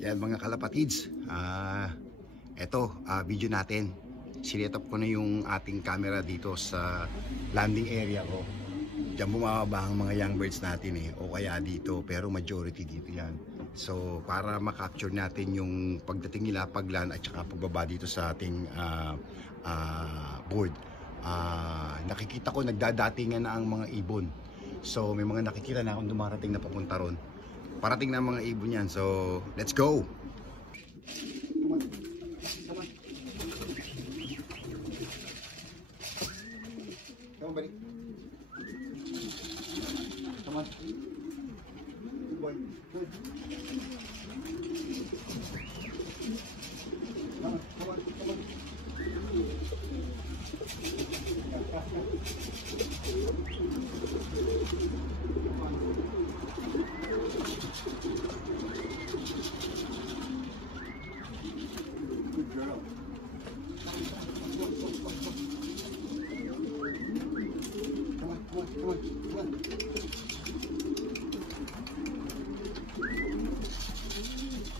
Yan mga kalapatids, video natin. Sinet up ko na yung ating camera dito sa landing area ko. Diyan bumababa ang mga young birds natin o kaya dito, pero majority dito yan. So para makapture natin yung pagdating nila, pagland at saka pagbaba dito sa ating board. Nakikita ko nagdadatingan na ang mga ibon. So may mga nakikita na akong dumarating na papunta ron. Parating na mga ibon yan. So let's go! Come on, buddy. Come on. Good boy. Good. Come on, come on, come on. Good girl. Come on, come on, come on, come on.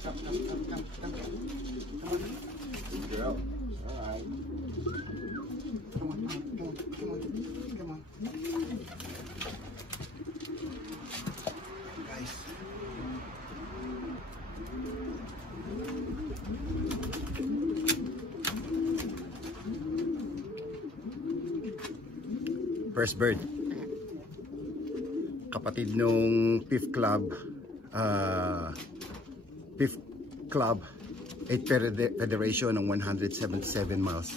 Come, come, come, come, come. Come on. Good girl. All right. Come on, come on, come on, come on, come on. Guys. First bird. Kapatid nung Fifth Club 8th Federation ng 177 miles.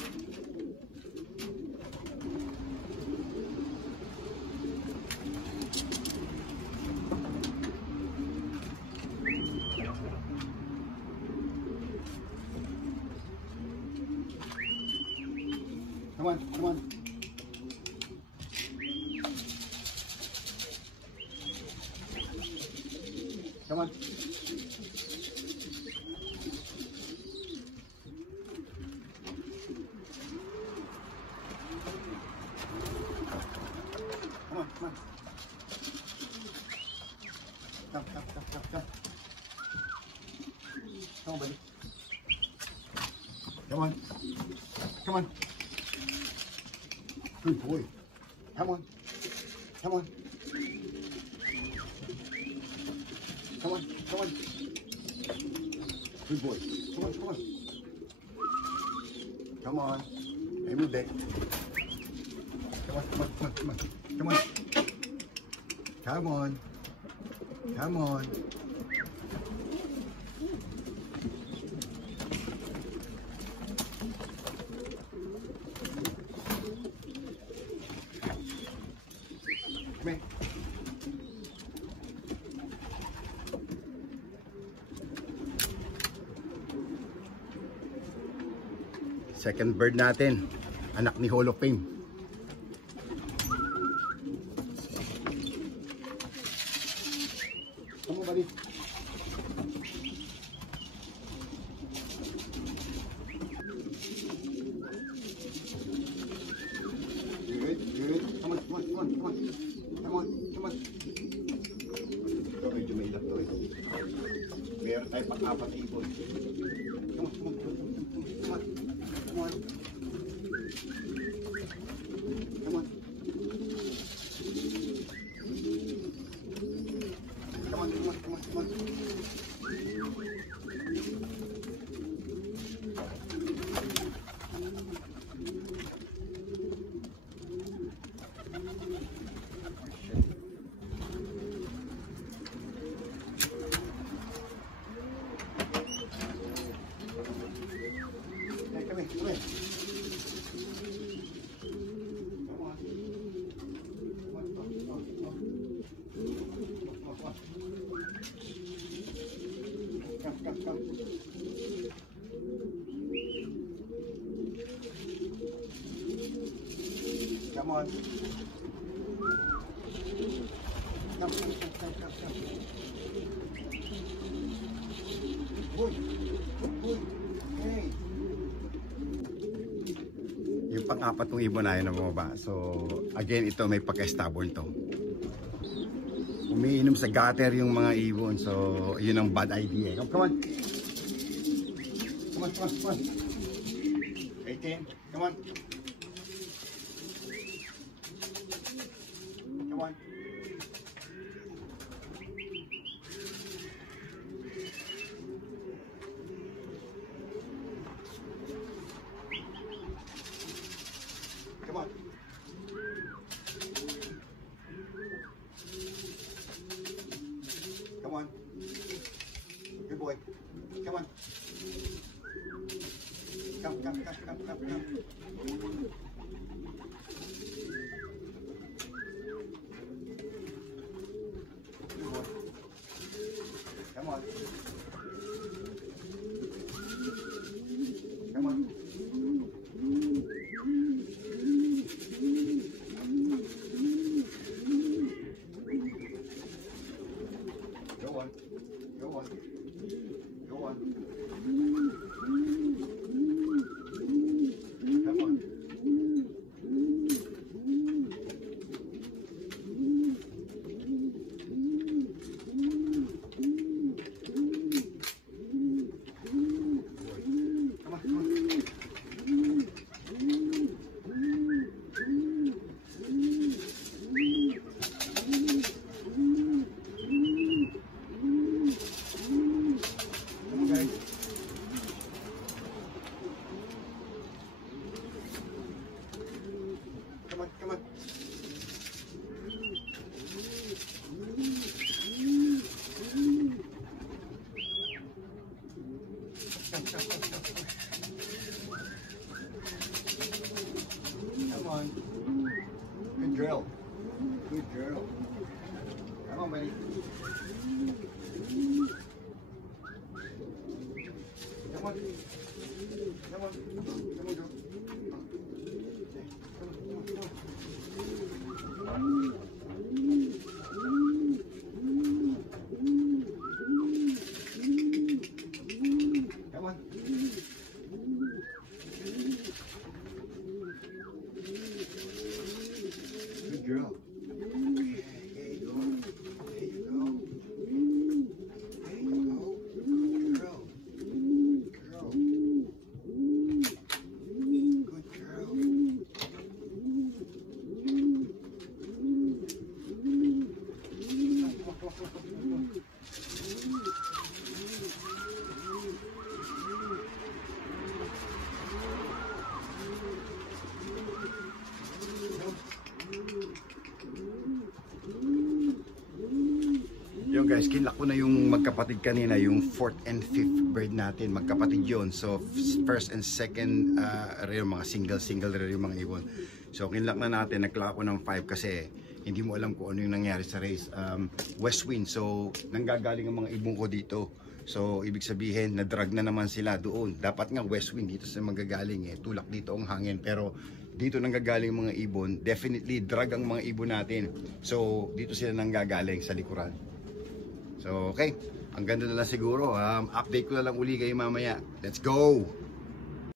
Come on, come on. Come on. Come on, come on. Come, come, come, come, come. Come on, buddy. Come on. Come on. Good boy. Come on. Come on. Come on, come on. Good boy. Come on, come on. Come on. Hey, move it. Come on, come on, come on, come on. Come on. Come on. Come on. Come here. Second bird natin, anak ni Hall of Fame. Come on, buddy. Good, good. Come on, come on, come on, come on. Come on, come on. Ito, medyo may ilap to ito. Meron tayo pang-apat ibon. Come on, come on, come on, come on. Come on. Come on. Come on, come on, come on, come on. Hey, come here, come here. Come, come, come. Come on. Come, come, come, come, come, come. Boy, boy. Hey. Yung pang-apat ng ibon na yun na bumaba. So, again, ito may pagka-stubborn to. umiinom sa gutter yung mga ibon. So, yun ang bad idea. Come on. Come on, come on, come on. 18, come on. Come on. Come on. Come on. Good boy. Come on. Come. Good boy. Come on. Come on. Go on. Go on. Go on. Come on. Come on. Okay. Come on. Come on. Good girl. Good girl. Come on, buddy. Come on. Come on. Come on, girl. Come on. Good girl. There you go. There you go. There you go. Girl. Girl. Good girl. Yung guys, kinlock ko na yung magkapatid kanina, yung 4th and 5th bird natin, magkapatid yon. So first and second yung mga single rin yung mga ibon. So kinlock na natin, naglock ako ng 5 kasi hindi mo alam kung ano yung nangyari sa race. West wind, so nanggagaling ang mga ibon ko dito. So ibig sabihin, na-drag na naman sila doon. Dapat nga west wind dito sa magagaling tulak dito ang hangin. Pero dito nanggagaling ang mga ibon, definitely drag ang mga ibon natin. So dito sila nanggagaling sa likuran. So okay, ang ganda na lang siguro. Update ko na lang uli kayo mamaya. Let's go!